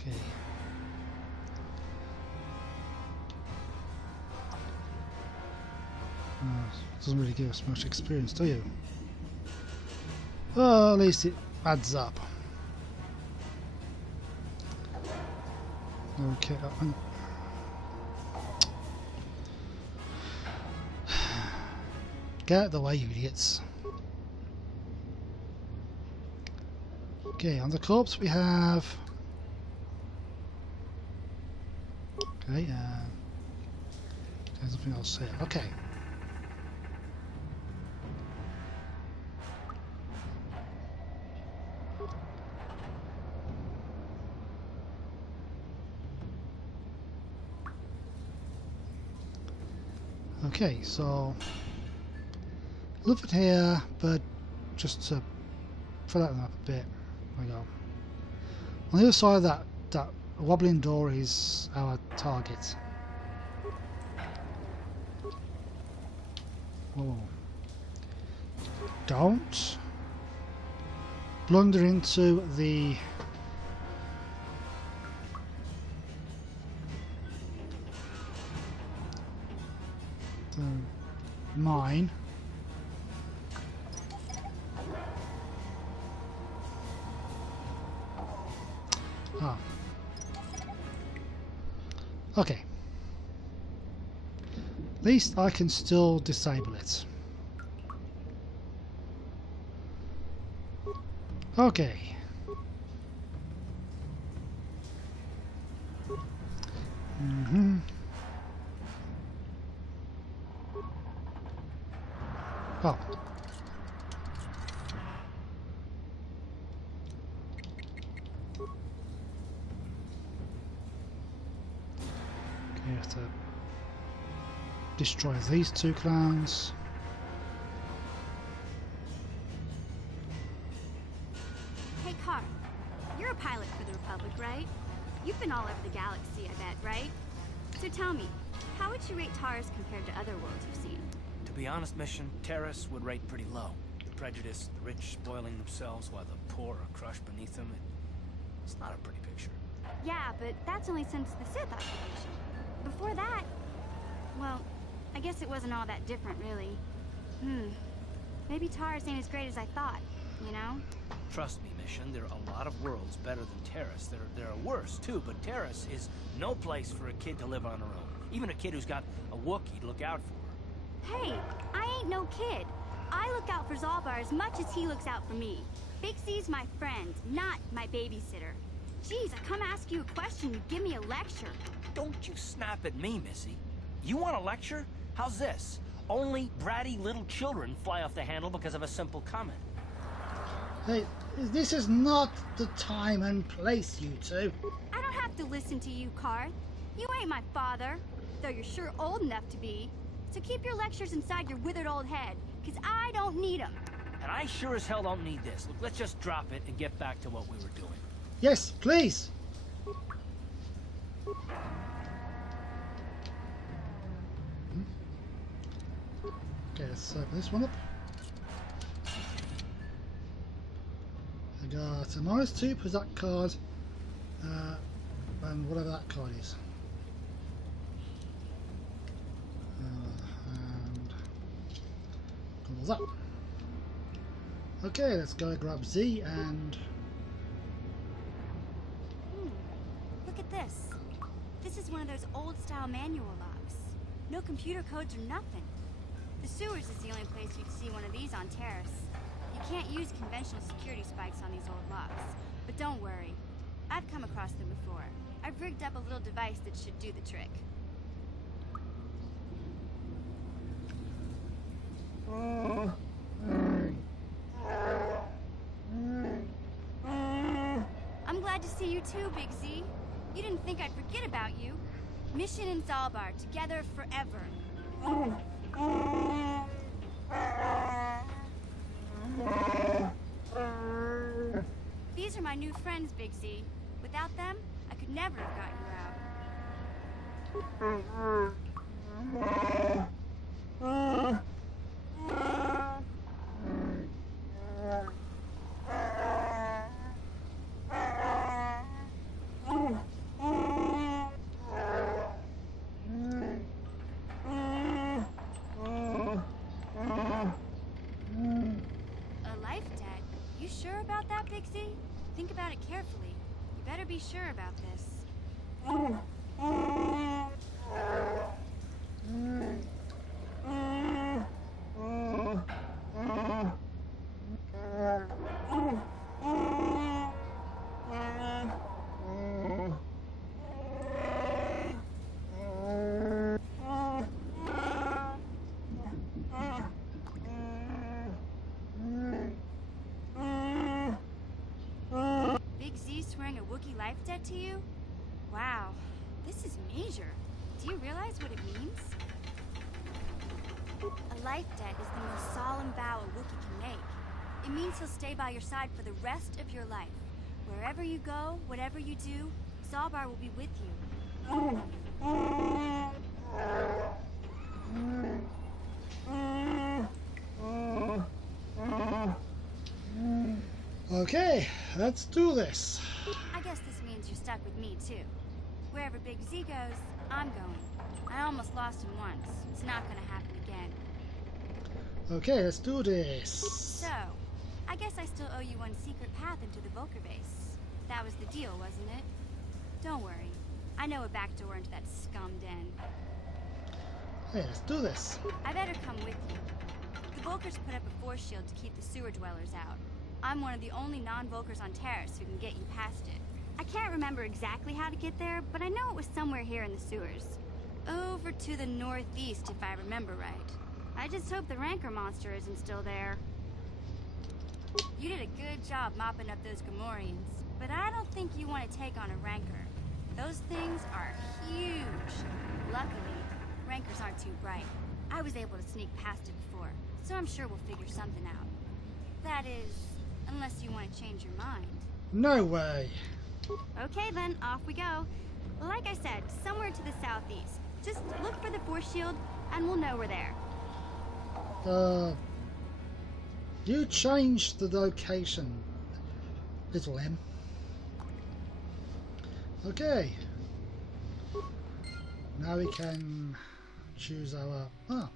Okay. Doesn't really give us much experience, do you? Well, at least it adds up. Okay, that one. Get out of the way, you idiots. Okay, on the corpse we have... Okay, there's nothing else here. Okay. Okay, so look at here, but just to flatten up a bit. There we go. On the other side of that wobbling door is our target. Whoa. Don't blunder into the mine. Ah. Okay. At least I can still disable it. Okay. Oh. Okay, you have to destroy these two clowns. Hey, Carl. You're a pilot for the Republic, right? You've been all over the galaxy, I bet, right? So tell me, how would you rate Taurus compared to other worlds you've seen? To be honest, Mission, Terrace would rate pretty low. The prejudice, the rich spoiling themselves while the poor are crushed beneath them. It's not a pretty picture. Yeah, but that's only since the Sith occupation. Before that, well, I guess it wasn't all that different, really. Maybe Taurus ain't as great as I thought, you know? Trust me, Mission, there are a lot of worlds better than Terrace. There are worse, too, but Terrace is no place for a kid to live on her own. Even a kid who's got a Wookiee to look out for. Hey, I ain't no kid. I look out for Zalbar as much as he looks out for me. Bixie's my friend, not my babysitter. Jeez, I come ask you a question, you give me a lecture. Don't you snap at me, Missy. You want a lecture? How's this? Only bratty little children fly off the handle because of a simple comment. Hey, this is not the time and place, you two. I don't have to listen to you, Karth. You ain't my father, though you're sure old enough to be. So keep your lectures inside your withered old head, because I don't need them. And I sure as hell don't need this. Look, let's just drop it and get back to what we were doing. Yes, please. Okay, let's open this one up. I got a -2 plus that card, and whatever that card is. And all that. Okay, let's go grab Z and. Look at this. This is one of those old-style manual locks. No computer codes or nothing. The sewers is the only place you'd see one of these on Terrace. You can't use conventional security spikes on these old locks. But don't worry. I've come across them before. I've rigged up a little device that should do the trick. I'm glad to see you too, Big Z. You didn't think I'd forget about you. Mission and Zalbar, together forever. These are my new friends, Big Z. Without them, I could never have got you out. that, Pixie? Think about it carefully. You better be sure about this. Big Z swearing a Wookiee life debt to you? Wow, this is major. Do you realize what it means? A life debt is the most solemn vow a Wookiee can make. It means he'll stay by your side for the rest of your life. Wherever you go, whatever you do, Zalbar will be with you. Okay, let's do this. I guess this means you're stuck with me, too. Wherever Big Z goes, I'm going. I almost lost him once. It's not gonna happen again. Okay, let's do this. So, I guess I still owe you one secret path into the Vulker base. That was the deal, wasn't it? Don't worry. I know a back door into that scum den. Hey, let's do this. I better come with you. The Vulkers put up a force shield to keep the sewer dwellers out. I'm one of the only non-Vulkers on Terrace who can get you past it. I can't remember exactly how to get there, but I know it was somewhere here in the sewers. Over to the northeast, if I remember right. I just hope the Rancor monster isn't still there. You did a good job mopping up those Gamorreans, but I don't think you want to take on a Rancor. Those things are huge. Luckily, Rancors aren't too bright. I was able to sneak past it before, so I'm sure we'll figure something out. That is, unless you want to change your mind. No way. Okay then, off we go. Like I said, somewhere to the southeast. Just look for the force shield, and we'll know we're there. You changed the location, little M. Okay. Now we can choose our... Oh.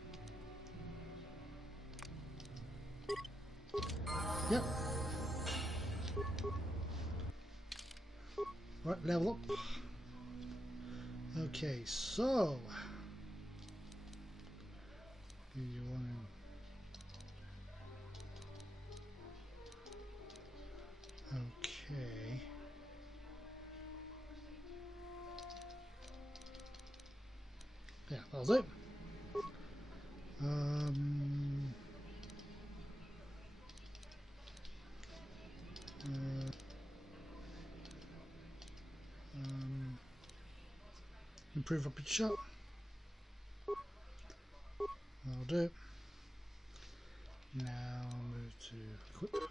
Yep. Right, level up. Okay, so... Do you want to... Okay. Yeah, that'll do. Improve rapid shot. That'll do. Now move to equip.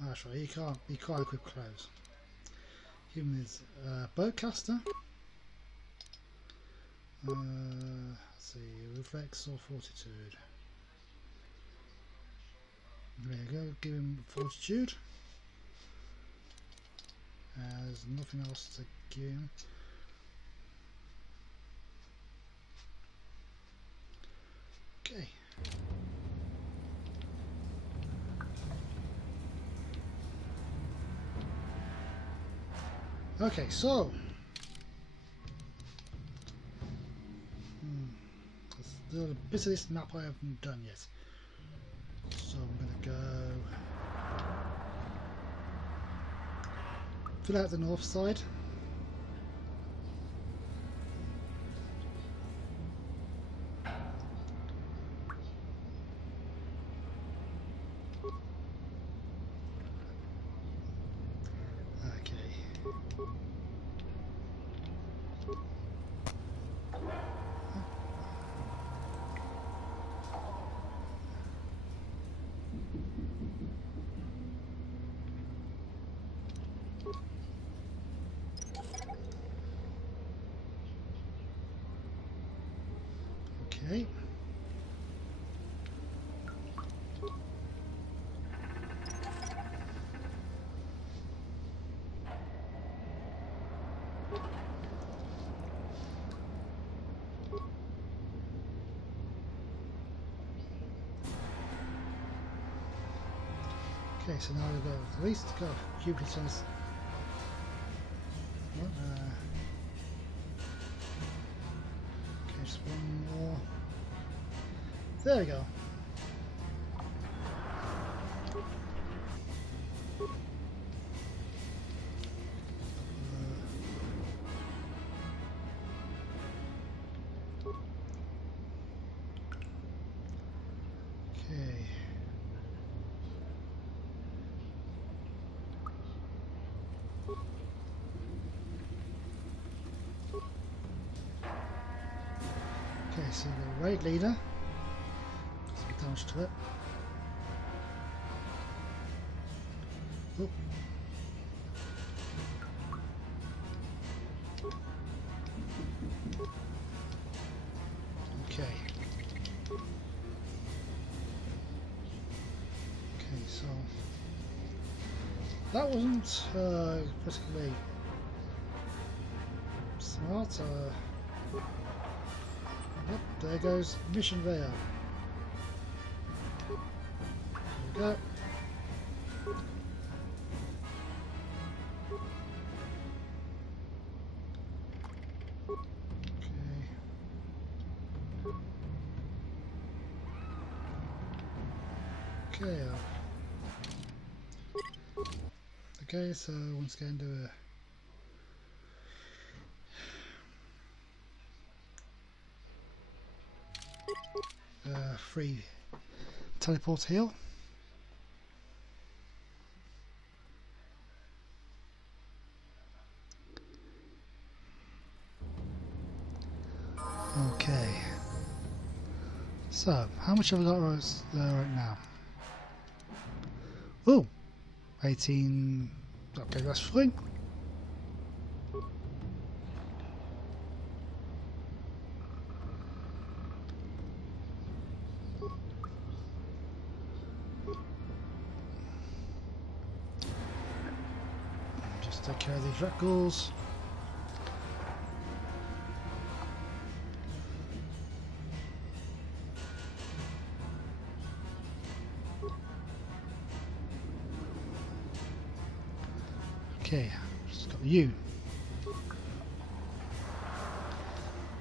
That's right, you can't equip clothes. Give him his bowcaster. Let's see, reflex or fortitude. There you go, give him fortitude. There's nothing else to give him. Okay. Okay, so there's a bit of this map I haven't done yet. So I'm gonna go fill out the north side. Okay. Okay, Okay, so now we've got at least got a few concerns. Okay, just one more. There we go. Okay. Okay, so the raid leader. Some damage to it. Oh. Okay. Okay, so that wasn't particularly smart. Yep, there goes mission there. There we go. Okay. Okay, so once again do a free teleport heal. Okay. So, how much have I got right now? Oh, 18. Okay, that's fine. Just take care of these rat ghouls. Okay, just got you.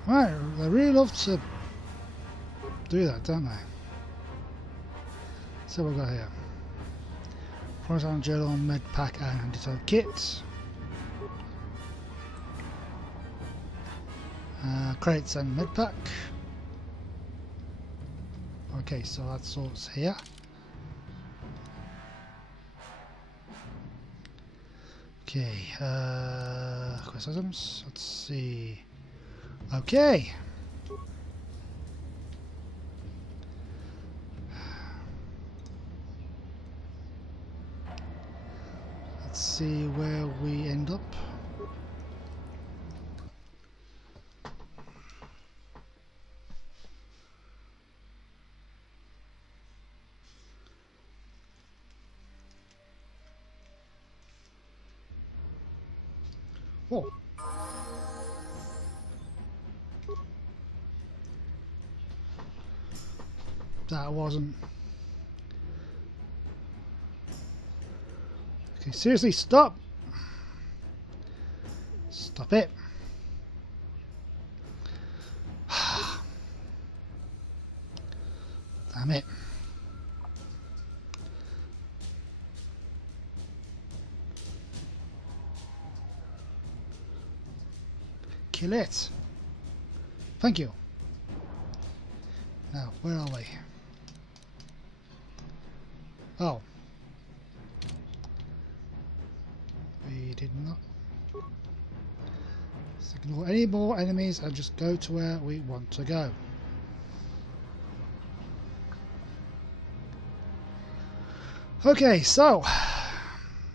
Right, they really love to do that, don't they? So we've got here. Horizontal journal, med pack and antidote kit. Crates and med pack. Okay, so that's what's here. Okay, quest items, let's see. Okay. Let's see where we end up. Oh. That wasn't. Okay, seriously, stop! Stop it! Damn it. Kill it! Thank you. Now, where are we? Oh. We did not. Let's ignore any more enemies and just go to where we want to go. Okay, so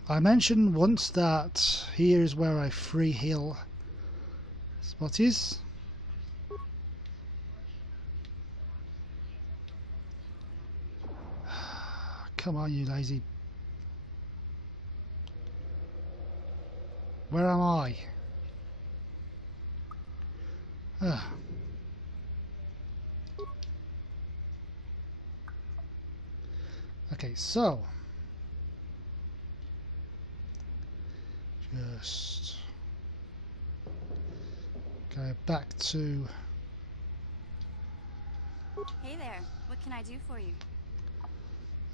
I mentioned once that here is where a free heal spot is. Come on, you lazy. Where am I? Okay, so Just go back to. Hey there, what can I do for you?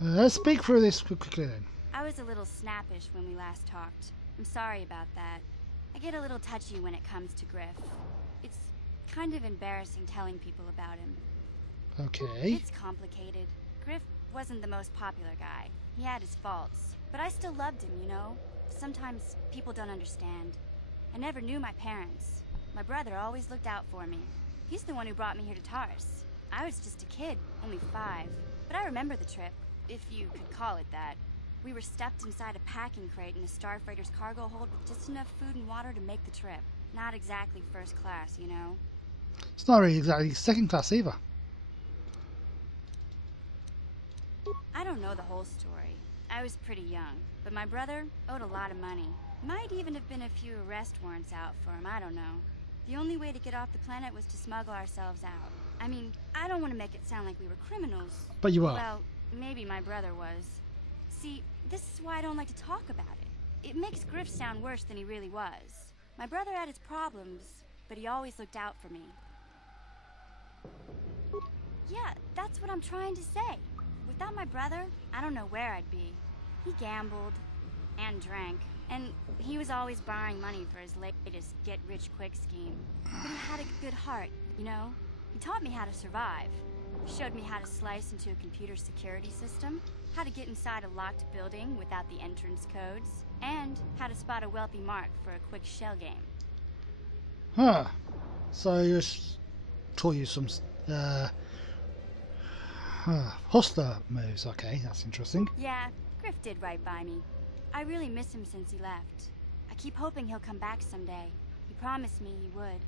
Let's speak through this quickly then. I was a little snappish when we last talked. I'm sorry about that. I get a little touchy when it comes to Griff. It's kind of embarrassing telling people about him. Okay. It's complicated. Griff wasn't the most popular guy. He had his faults. But I still loved him, you know? Sometimes people don't understand. I never knew my parents. My brother always looked out for me. He's the one who brought me here to Tars. I was just a kid, only 5. But I remember the trip, if you could call it that. We were stuffed inside a packing crate in a starfreighter's cargo hold with just enough food and water to make the trip. Not exactly first class, you know? It's not really exactly second class either. I don't know the whole story. I was pretty young, but my brother owed a lot of money. Might even have been a few arrest warrants out for him, I don't know. The only way to get off the planet was to smuggle ourselves out. I mean, I don't want to make it sound like we were criminals. But you are. Well, maybe my brother was. See, this is why I don't like to talk about it. It makes Griff sound worse than he really was. My brother had his problems, but he always looked out for me. Yeah, that's what I'm trying to say. Without my brother, I don't know where I'd be. He gambled and drank, and he was always borrowing money for his latest get-rich-quick scheme. But he had a good heart, you know? He taught me how to survive. Showed me how to slice into a computer security system, how to get inside a locked building without the entrance codes, and how to spot a wealthy mark for a quick shell game. Huh. So you taught you some hustler moves. Okay, that's interesting. Yeah, Griff did right by me. I really miss him since he left. I keep hoping he'll come back someday. He promised me he would.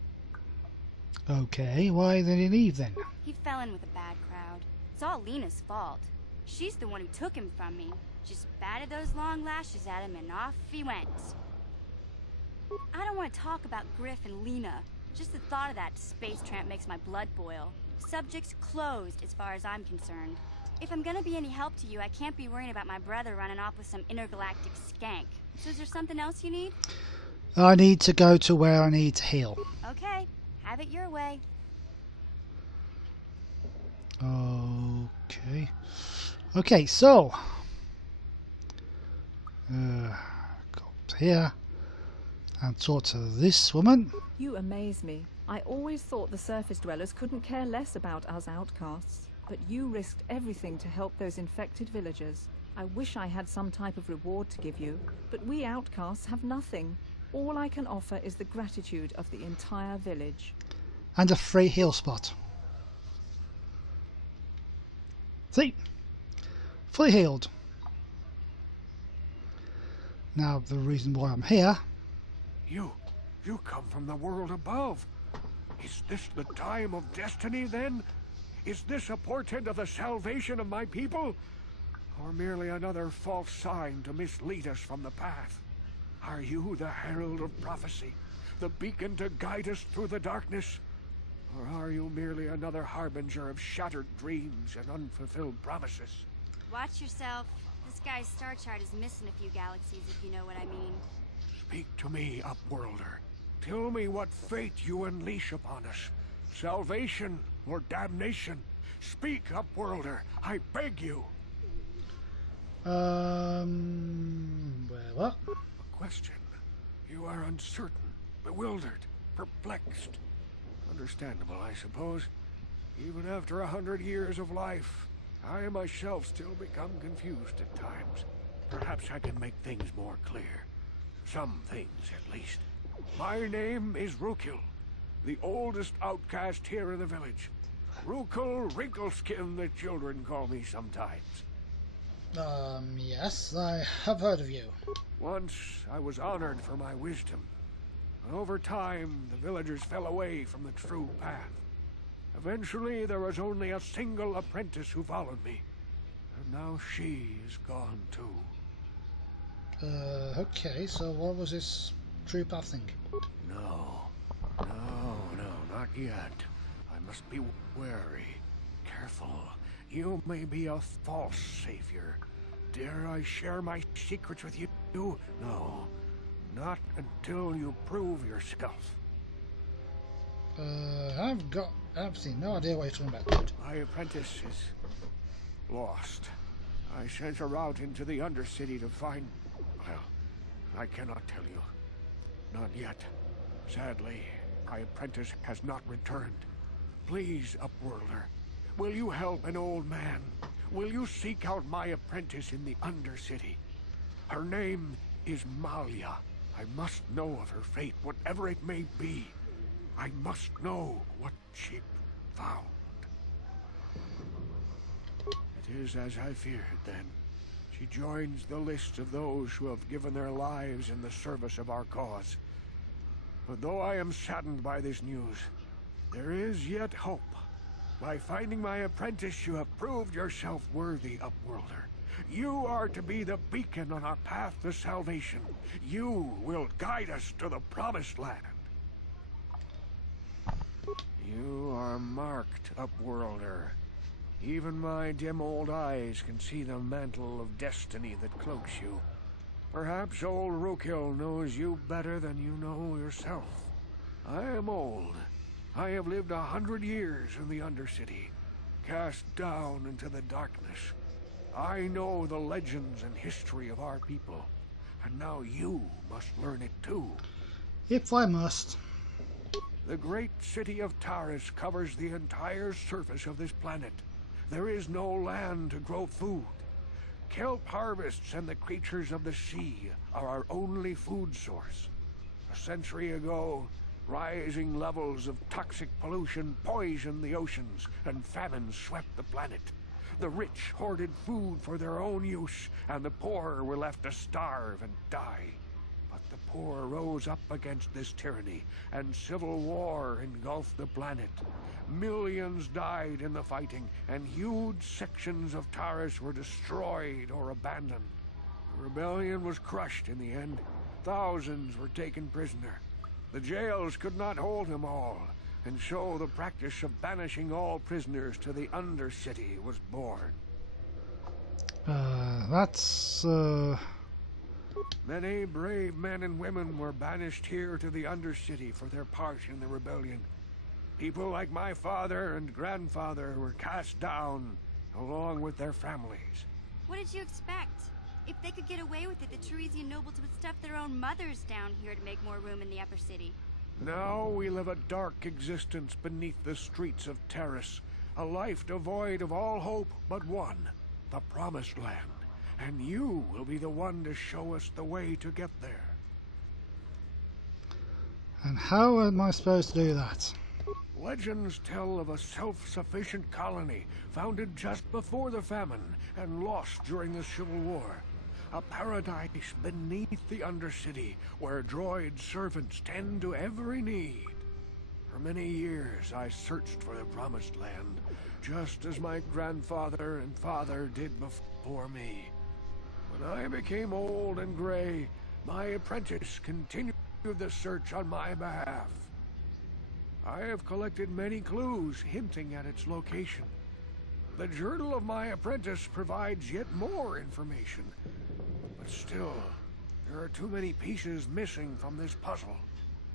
Okay, why did he leave then? He fell in with a bad crowd. It's all Lena's fault. She's the one who took him from me. Just batted those long lashes at him and off he went. I don't want to talk about Griff and Lena. Just the thought of that space tramp makes my blood boil. Subject's closed as far as I'm concerned. If I'm gonna be any help to you, I can't be worrying about my brother running off with some intergalactic skank. So is there something else you need? I need to go to where I need to heal. Okay, have it your way. Okay. Okay, so go up here and talk to this woman. You amaze me. I always thought the surface dwellers couldn't care less about us outcasts. But you risked everything to help those infected villagers. I wish I had some type of reward to give you, but we outcasts have nothing. All I can offer is the gratitude of the entire village. And a free heal spot. See? Fully healed. Now the reason why I'm here. You come from the world above. Is this the time of destiny then? Is this a portent of the salvation of my people? Or merely another false sign to mislead us from the path? Are you the herald of prophecy, the beacon to guide us through the darkness? Or are you merely another harbinger of shattered dreams and unfulfilled promises? Watch yourself. This guy's star chart is missing a few galaxies, if you know what I mean. Speak to me, Upworlder. Tell me what fate you unleash upon us. Salvation or damnation? Speak, Upworlder, I beg you. Well, what? A question. You are uncertain, bewildered, perplexed. Understandable, I suppose. Even after 100 years of life, I myself still become confused at times. Perhaps I can make things more clear. Some things, at least. My name is Rukil, the oldest outcast here in the village. Rukil Wrinkleskin, the children call me sometimes. Yes, I have heard of you. Once I was honored for my wisdom, but over time the villagers fell away from the true path. Eventually there was only a single apprentice who followed me, and now she is gone too. Okay, so what was this true path thing? No, not yet. I must be wary, careful. You may be a false savior. Dare I share my secrets with you? No, Not until you prove yourself. I've got absolutely no idea what you're talking about. My apprentice is lost. I sent her out into the Undercity to find... Well, I cannot tell you. Not yet. Sadly, my apprentice has not returned. Please, Upworlder, will you help an old man? Will you seek out my apprentice in the Undercity? Her name is Malia. I must know of her fate, whatever it may be. I must know what she found. It is as I feared, then. She joins the list of those who have given their lives in the service of our cause. But though I am saddened by this news, there is yet hope. By finding my apprentice, you have proved yourself worthy, Upworlder. You are to be the beacon on our path to salvation. You will guide us to the Promised Land. You are marked, Upworlder. Even my dim old eyes can see the mantle of destiny that cloaks you. Perhaps old Rookhill knows you better than you know yourself. I am old. I have lived 100 years in the Undercity, cast down into the darkness. I know the legends and history of our people, and now you must learn it too. If I must. The great city of Taris covers the entire surface of this planet. There is no land to grow food. Kelp harvests and the creatures of the sea are our only food source. A century ago, rising levels of toxic pollution poisoned the oceans, and famine swept the planet. The rich hoarded food for their own use, and the poor were left to starve and die. But the poor rose up against this tyranny, and civil war engulfed the planet. Millions died in the fighting, and huge sections of Taris were destroyed or abandoned. The rebellion was crushed in the end. Thousands were taken prisoner. The jails could not hold them all, and so the practice of banishing all prisoners to the Undercity was born. That's Many brave men and women were banished here to the Undercity for their part in the rebellion. People like my father and grandfather were cast down, along with their families. What did you expect? If they could get away with it, the Teresian nobles would stuff their own mothers down here to make more room in the upper city. Now we live a dark existence beneath the streets of Taris, a life devoid of all hope but one, the Promised Land. And you will be the one to show us the way to get there. And how am I supposed to do that? Legends tell of a self-sufficient colony founded just before the famine and lost during the Civil War. A paradise beneath the Undercity where droid servants tend to every need. For many years I searched for the Promised Land, just as my grandfather and father did before me. When I became old and gray, my apprentice continued the search on my behalf. I have collected many clues hinting at its location. The journal of my apprentice provides yet more information. But still, there are too many pieces missing from this puzzle.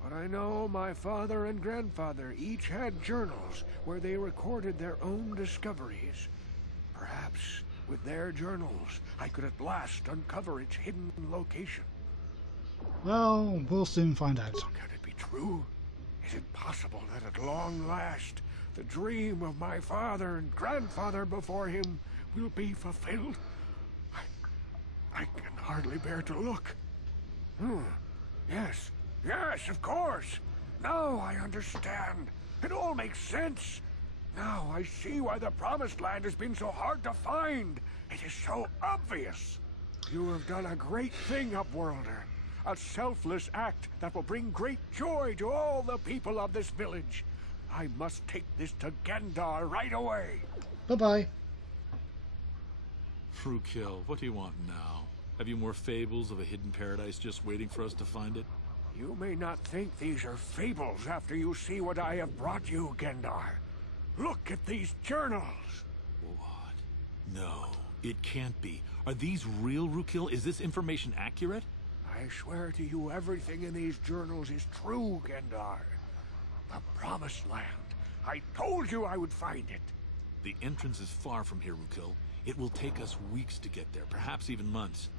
But I know my father and grandfather each had journals where they recorded their own discoveries. Perhaps with their journals, I could at last uncover its hidden location. Well, we'll soon find out. Can it be true? Is it possible that at long last, the dream of my father and grandfather before him will be fulfilled? I can hardly bear to look. Yes, of course. Now I understand. It all makes sense. Now I see why the Promised Land has been so hard to find. It is so obvious. You have done a great thing, Upworlder. A selfless act that will bring great joy to all the people of this village. I must take this to Gendar right away. Bye-bye. Frukill, what do you want now? Have you more fables of a hidden paradise just waiting for us to find it? You may not think these are fables after you see what I have brought you, Gendar. Look at these journals. What? No, it can't be. Are these real, Rukill? Is this information accurate? I swear to you everything in these journals is true, Gendar. The Promised Land. I told you I would find it. The entrance is far from here, Rukil. It will take us weeks to get there, perhaps even months.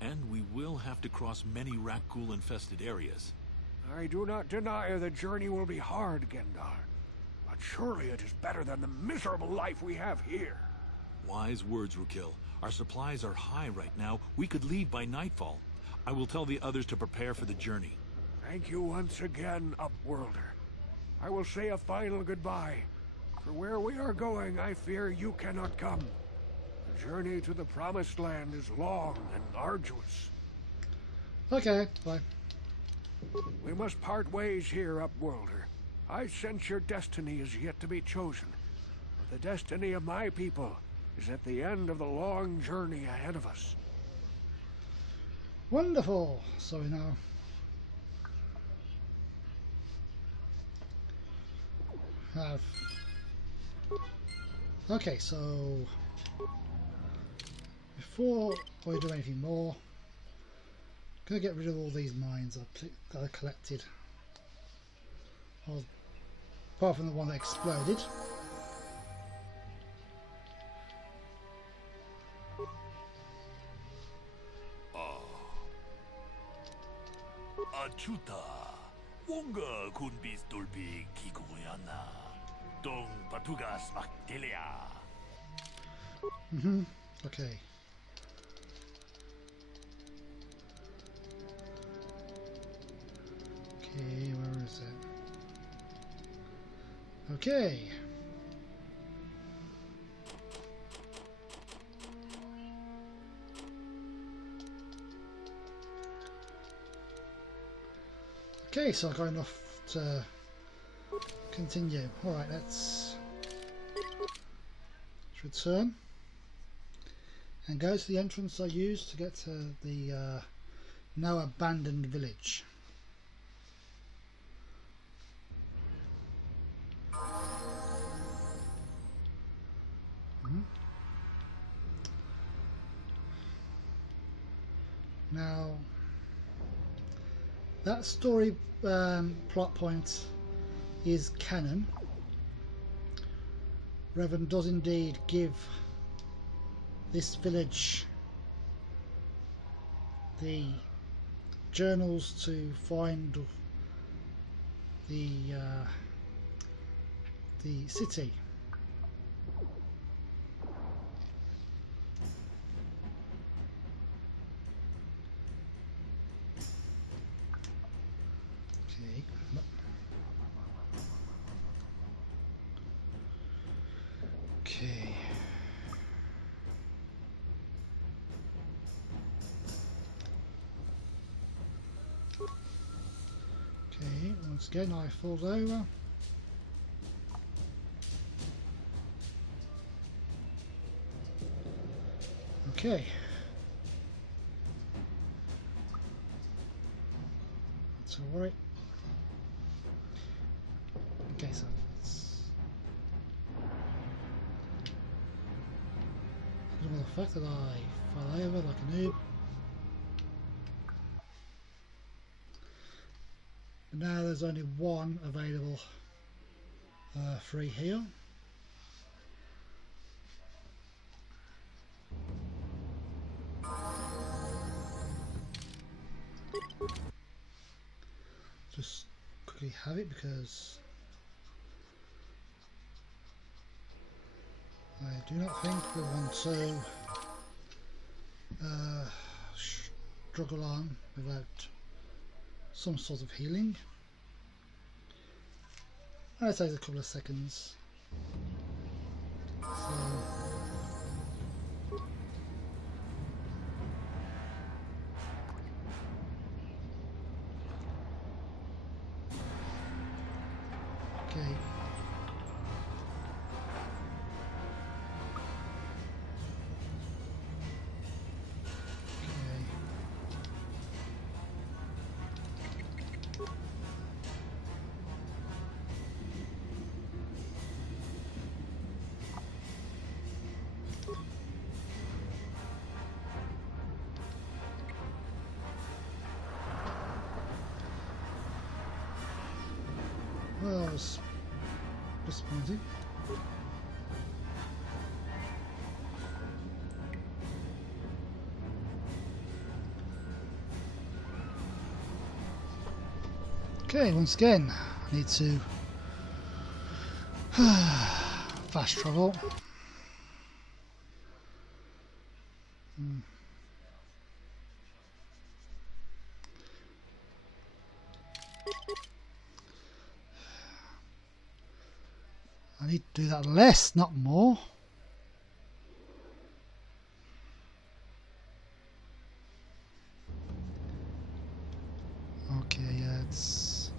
And we will have to cross many Rakghoul-infested areas. I do not deny the journey will be hard, Gendar. But surely it is better than the miserable life we have here. Wise words, Rukil. Our supplies are high right now. We could leave by nightfall. I will tell the others to prepare for the journey. Thank you once again, Upworlder. I will say a final goodbye. For where we are going, I fear you cannot come. The journey to the Promised Land is long and arduous. Okay, bye. We must part ways here, Upworlder. I sense your destiny is yet to be chosen. But the destiny of my people is at the end of the long journey ahead of us. Wonderful. So we know. Okay, so before we do anything more, I'm gonna get rid of all these mines that I collected. Apart from the one that exploded. Achuta, wonga kunbis dolbi kikuyanna, dong patugas makdelia. Okay. Okay, where is it? Okay. Okay, so I've got enough to continue. Alright, let's return and go to the entrance I used to get to the now abandoned village. Now, that story plot point is canon. Revan does indeed give this village the journals to find the city. Okay. Okay. Okay, once again I falls over. Okay. That's alright. Okay, so let's ignore the fact that I fell over like a noob. But now there's only one available free heal. Just quickly have it because I do not think we want to struggle on without some sort of healing. And it takes a couple of seconds. So okay. Well, that was disappointing. Okay, once again, I need to fast travel. I need to do that less, not more. Okay, yeah, it's...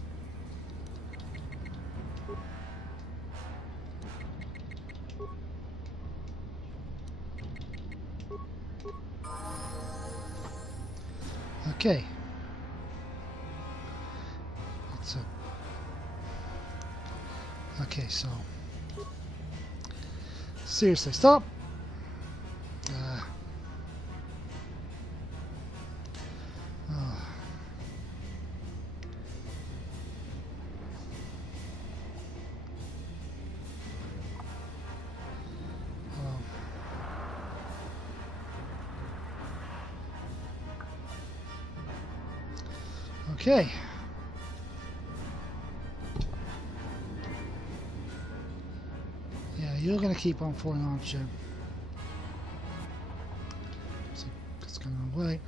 Okay. It's a... Okay, so... Seriously, stop! Oh. Hello. Okay. Yeah, you're going to keep on falling, aren't you? So, that's going the wrong way.